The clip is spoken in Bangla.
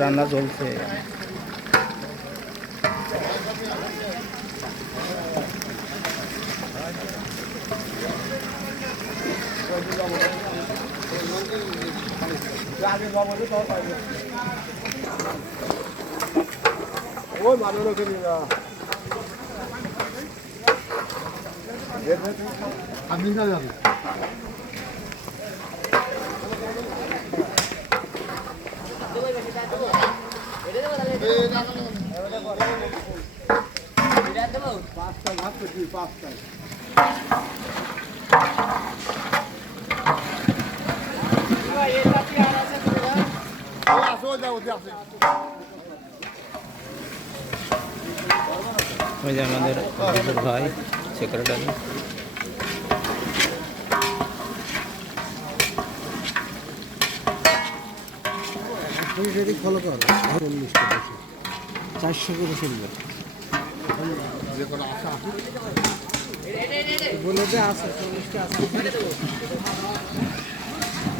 রান্না চলছে। ওই মানুষ আপনি যাবে পাঁচটা ভাত করছি পাঁচটায় ওই যে আমাদের ভাই সেক্রেটারি। ফলো কর 400 করে শুনবে বলে যে আছে 40টা আছে